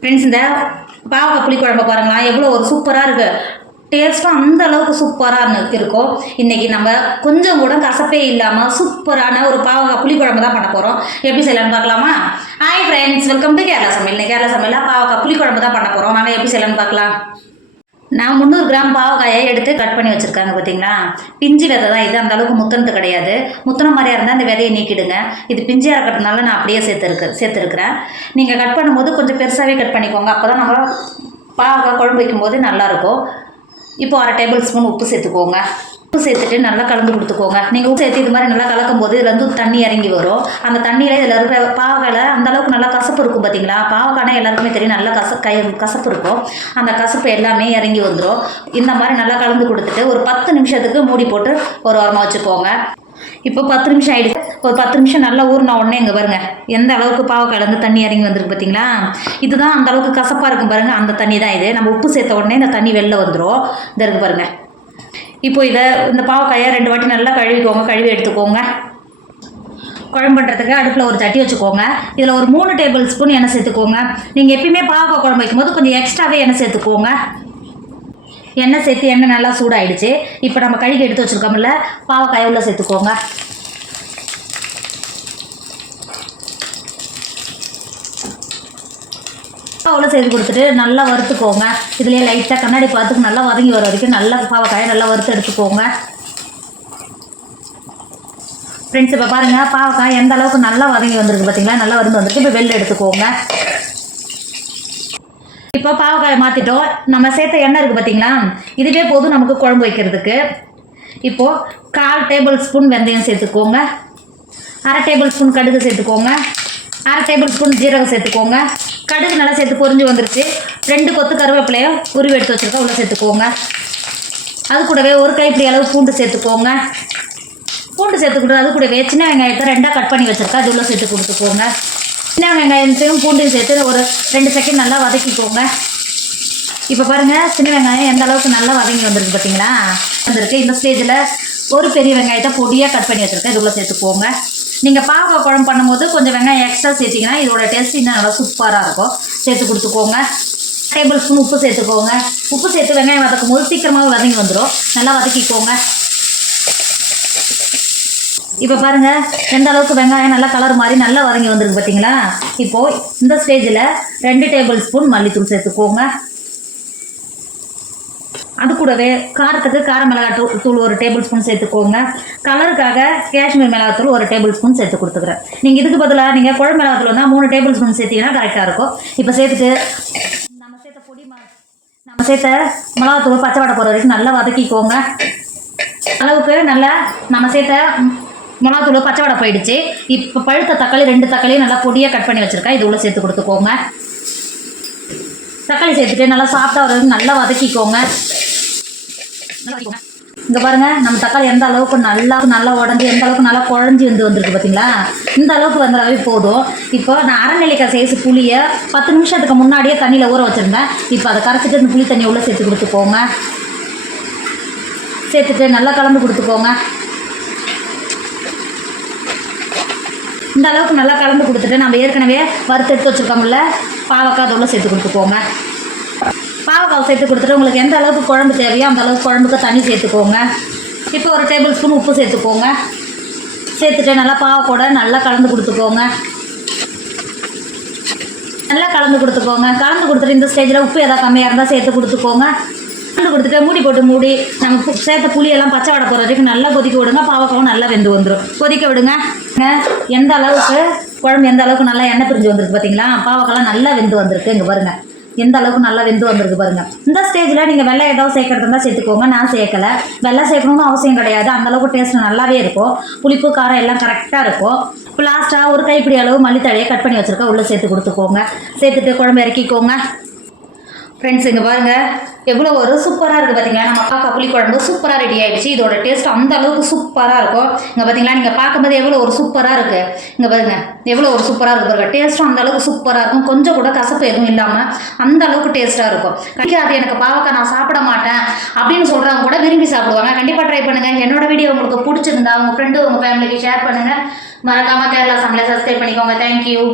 Friends இந்த பாவக்காய் புளிக்குழம்பு பாருங்களா எவ்வளோ ஒரு சூப்பராக இருக்குது டேஸ்ட்டும் அந்த அளவுக்கு சூப்பராக இருக்கும் இன்றைக்கி நம்ம கொஞ்சம் கூட கசப்பே இல்லாமல் சூப்பரான ஒரு பாவக்காய் புளிக்குழம்பு தான் பண்ண போகிறோம் எப்படி செய்யலாம்னு பார்க்கலாமா? Hi friends welcome to Kerala சமையல். கேரளா சமையலில் பாவக்காய் புளிக்குழம்பு தான் பண்ண போகிறோம் நாங்கள் எப்படி செய்யலாம்னு பார்க்கலாம். நான் முந்நூறு கிராம் பாவக்காயை எடுத்து கட் பண்ணி வச்சுருக்காங்க பார்த்தீங்களா பிஞ்சு விதை தான். இது அந்த அளவுக்கு முத்தனது கிடையாது. முத்தன மாதிரியாக இருந்தால் அந்த விதையை நீக்கிடுங்க. இது பிஞ்சியாக இருக்கிறதுனால நான் அப்படியே சேர்த்துருக்கு சேர்த்துருக்குறேன். நீங்கள் கட் பண்ணும்போது கொஞ்சம் பெருசாகவே கட் பண்ணிக்கோங்க. அப்போ தான் நம்ம பாவக்காய் குழம்பு வைக்கும்போது நல்லாயிருக்கும் இப்போ அரை டேபிள் ஸ்பூன் உப்பு சேர்த்துக்கோங்க. உப்பு சேர்த்துட்டு நல்லா கலந்து கொடுத்துக்கோங்க. நீங்கள் உப்பு சேர்த்து இது மாதிரி நல்லா கலக்கும் போது இதுலேருந்து தண்ணி இறங்கி வரும். அந்த தண்ணியில் இதில் இருக்கிற பாவக்காயில் அந்த அளவுக்கு நல்லா கசப்பு இருக்கும் பார்த்தீங்களா பாவக்காய்னா எல்லாருக்குமே தெரியும். நல்லா கச கை கசப்பு இருக்கும். அந்த கசப்பு எல்லாமே இறங்கி வந்துடும் இந்த மாதிரி நல்லா கலந்து கொடுத்துட்டு ஒரு பத்து நிமிஷத்துக்கு மூடி போட்டு ஒரு ஓரமாக வச்சுக்கோங்க. இப்போ பத்து நிமிஷம் ஆயிடுச்சு. ஒரு பத்து நிமிஷம் நல்லா ஊறின உடனே இங்கே பாருங்க. எந்த அளவுக்கு பாவக்காயிலேருந்து தண்ணி இறங்கி வந்திருக்கு பார்த்தீங்களா இதுதான் அந்த அளவுக்கு கசப்பாக இருக்கும் பாருங்க. அந்த தண்ணி தான் இது. நம்ம உப்பு சேர்த்த உடனே இந்த தண்ணி வெளில வந்துடும் இந்த இருக்கு பாருங்க. இப்போ இதை இந்த பாவக்காயை ரெண்டு வாட்டி நல்லா கழுவிக்கோங்க கழுவி எடுத்துக்கோங்க. குழம்பு பண்ணுறதுக்கு அடுப்பில் ஒரு சட்டி வச்சுக்கோங்க. இதில் ஒரு மூணு டேபிள் ஸ்பூன் எண்ணெய் சேர்த்துக்கோங்க. நீங்கள் எப்பயுமே பாவக்காய் குழம்பு வைக்கும்போது கொஞ்சம் எக்ஸ்ட்ராவே எண்ணெய் சேர்த்துக்கோங்க. எண்ணெய் சேர்த்து எண்ணெய் நல்லா சூடாயிடுச்சு. இப்போ நம்ம கழுகி எடுத்து வச்சுருக்கோம்ல பாவக்காய் உள்ள சேர்த்துக்கோங்க. அவ்வளோ சேர்த்து கொடுத்துட்டு நல்லா வறுத்துக்கோங்க. இதுலேயே லைட்டாக கண்ணாடி பார்த்துக்கு நல்லா வதங்கி வர வரைக்கும் நல்லா பாவக்காயை நல்லா வறுத்து எடுத்துக்கோங்க. ஃப்ரெண்ட்ஸ் இப்போ பாருங்கள் பாவக்காய் எந்த அளவுக்கு நல்லா வதங்கி வந்திருக்கு பார்த்தீங்களா நல்லா வருந்து வந்திருக்கு. இப்போ வெளில எடுத்துக்கோங்க. இப்போ பாவக்காயை மாற்றிட்டோம் நம்ம சேர்த்த எண்ணெய் இருக்குது பார்த்தீங்களா இதுவே போதும் நமக்கு குழம்பு வைக்கிறதுக்கு. இப்போது கால் டேபிள் ஸ்பூன் வெந்தயம் சேர்த்துக்கோங்க. அரை டேபிள் ஸ்பூன் கடுகு சேர்த்துக்கோங்க. அரை டேபிள் ஸ்பூன் ஜீரகம் சேர்த்துக்கோங்க. கடுகு நல்லா சேர்த்து பொறிஞ்சு வந்துருச்சு. ரெண்டு கொத்து கருவேப்பிலையும் உருவி எடுத்து வச்சுருக்கோம் உள்ளே சேர்த்துக்கோங்க. அது கூடவே ஒரு கைப்பிடி அளவு பூண்டு சேர்த்துக்கோங்க. பூண்டு சேர்த்துக்கிட்டு அது கூடவே சின்ன வெங்காயத்தை ரெண்டாக கட் பண்ணி வச்சுருக்கா அது உள்ளே சேர்த்து கொடுத்துக்கோங்க. சின்ன வெங்காயத்தையும் பூண்டையும் சேர்த்து ஒரு ரெண்டு செகண்ட் நல்லா வதக்கிக்கோங்க. இப்போ பாருங்கள் சின்ன வெங்காயம் எந்த அளவுக்கு நல்லா வதங்கி வந்திருக்கு பார்த்தீங்களா வந்திருக்கு. இந்த ஸ்டேஜில் ஒரு பெரிய வெங்காயத்தை பொடியாக கட் பண்ணி வச்சுருக்கேன். இதுக்குள்ளே சேர்த்துக்கோங்க. நீங்கள் பாவக்காய் குழம்பு பண்ணும்போது கொஞ்சம் வெங்காயம் எக்ஸ்ட்ரா சேர்த்திங்கன்னா இதோட டேஸ்ட் இன்னும் நல்லா சூப்பராக இருக்கும். சேர்த்து கொடுத்துக்கோங்க. டேபிள் ஸ்பூன் உப்பு சேர்த்துக்கோங்க. உப்பு சேர்த்து வெங்காயம் வதக்கும் போது சீக்கிரமாக வதங்கி வந்துடும் நல்லா வதக்கிக்கோங்க. இப்போ பாருங்க எந்த அளவுக்கு வெங்காயம் நல்லா கலர் மாதிரி நல்லா வதங்கி வந்திருக்கு பார்த்தீங்களா இப்போது இந்த ஸ்டேஜில் ரெண்டு டேபிள் ஸ்பூன் மல்லித்தூள் சேர்த்துக்கோங்க. அது கூடவே காரத்துக்கு கார மிளகாய் தூள் தூள் ஒரு டேபிள் ஸ்பூன் சேர்த்துக்கோங்க. கலருக்காக காஷ்மீர் மிளகாத்தூள் ஒரு டேபிள் ஸ்பூன் சேர்த்து கொடுத்துக்கிறேன். நீங்கள் இதுக்கு பதிலாக நீங்கள் குழம்பு மிளகாத்தூள் வந்தால் மூணு டேபிள் ஸ்பூன் சேர்த்தீங்கன்னா கரெக்டாக இருக்கும். இப்போ சேர்த்துட்டு நம்ம சேர்த்த பொடி நம்ம சேர்த்த மிளகாத்தூள் பச்சை வடை போகிற வரைக்கும் நல்லா வதக்கிக்கோங்க. அளவுக்கு நல்லா நம்ம சேர்த்த மிளகாத்தூள் பச்சை வடை போயிடுச்சு. இப்போ பழுத்த தக்காளி ரெண்டு தக்காளியும் நல்லா பொடியாக கட் பண்ணி வச்சுருக்கேன். இது உள்ளே சேர்த்து கொடுத்துக்கோங்க. தக்காளி சேர்த்துட்டு நல்லா சாப்பிட்டா வரைக்கும் நல்லா வதக்கிக்கோங்க. இங்கே பாருங்க நம்ம தக்காளி எந்த அளவுக்கு நல்லா நல்லா உடஞ்சி எந்த அளவுக்கு நல்லா குழஞ்சி வந்து வந்திருக்கு பார்த்தீங்களா இந்த அளவுக்கு வந்தாலே போதும். இப்போ நான் அரைநிலைக்காய் சைஸ் புளியை பத்து நிமிஷத்துக்கு முன்னாடியே தண்ணியில் ஊற வச்சுருந்தேன். இப்போ அதை கரைச்சிட்டு இந்த புளி தண்ணி உள்ளே சேர்த்து கொடுத்துக்கோங்க. சேர்த்துட்டு நல்லா கலந்து கொடுத்துக்கோங்க. இந்த அளவுக்கு நல்லா கலந்து கொடுத்துட்டு நம்ம ஏற்கனவே வறுத்து எடுத்து வச்சுருக்கோம்ல பாவக்காய் அதோட சேர்த்து கொடுத்துக்கோங்க பாவக்காய் சேர்த்து கொடுத்துட்டு உங்களுக்கு எந்த அளவுக்கு குழம்பு தேவையோ அந்த அளவுக்கு குழம்புக்கு தண்ணி சேர்த்துக்கோங்க. இப்போ ஒரு டேபிள் ஸ்பூன் உப்பு சேர்த்துக்கோங்க. சேர்த்துட்டு நல்லா பாவக்கூட நல்லா கலந்து கொடுத்துக்கோங்க. நல்லா கலந்து கொடுத்துக்கோங்க. கலந்து கொடுத்துட்டு இந்த ஸ்டேஜில் உப்பு எதாவது கம்மியாக இருந்தால் சேர்த்து கொடுத்துக்கோங்க. கலந்து கொடுத்துட்டு மூடி போட்டு மூடி நம்ம சேர்த்த புளியெல்லாம் பச்சை வடை போகிற வரைக்கும் நல்லா கொதிக்க விடுங்க. பாவக்காவும் நல்லா வெந்து வந்துடும் கொதிக்க விடுங்க. எந்த அளவுக்கு குழம்பு எந்த அளவுக்கு நல்லா எண்ணெய் பிரிஞ்சு வந்திருக்கு பார்த்தீங்களா பாவக்கெல்லாம் நல்லா வெந்து வந்திருக்கு. இங்கே பாருங்க. எந்த அளவுக்கு நல்லா வெந்து வந்திருக்கு பாருங்க. இந்த ஸ்டேஜில் நீங்கள் வெள்ளை ஏதாவது சேர்க்கறது இருந்தால் சேர்த்துக்கோங்க. நான் சேர்க்கல. வெள்ளை சேர்க்கணும்னு அவசியம் கிடையாது. அந்த அளவுக்கு டேஸ்ட் நல்லாவே இருக்கும். புளிப்பு காரம் எல்லாம் கரெக்டாக இருக்கும். இப்போ லாஸ்ட்டாக ஒரு கைப்பிடி அளவு மல்லித்தழையை கட் பண்ணி வச்சுருக்கேன். உள்ளே சேர்த்து கொடுத்துக்கோங்க. சேர்த்துட்டு குழம்பு இறக்கிக்கோங்க. ஃப்ரெண்ட்ஸ் இங்கே பாருங்கள் எவ்வளோ ஒரு சூப்பராக இருக்குது பார்த்தீங்களா நம்ம பாக்கா புளி குழம்பு சூப்பராக ரெடி ஆகிடுச்சு இதோட டேஸ்ட் அந்த அளவுக்கு சூப்பராக இருக்கும். இங்கே பார்த்தீங்களா நீங்கள் பார்க்கும்போது எவ்வளோ ஒரு சூப்பராக இருக்குது இங்கே பாருங்க. எவ்வளோ ஒரு சூப்பராக இருக்குது பாருங்க. டேஸ்ட்டும் அந்த அளவுக்கு சூப்பராக இருக்கும். கொஞ்சம் கூட கசப்பு எதுவும் இல்லாமல் அந்த அளவுக்கு டேஸ்ட்டாக இருக்கும். கண்டிப்பாக அது எனக்கு பாவக்காய் நான் சாப்பிட மாட்டேன் அப்படின்னு சொல்கிறவங்க கூட விரும்பி சாப்பிடுவாங்க. கண்டிப்பாக ட்ரை பண்ணுங்கள் என்னோட வீடியோ உங்களுக்கு பிடிச்சிருந்தா உங்கள் ஃப்ரெண்டு உங்கள் ஃபேமிலிக்கு ஷேர் பண்ணுங்கள் மறக்காமல் கேரளா சமையலை சப்ஸ்கிரைப் பண்ணிக்கோங்க. தேங்க்யூ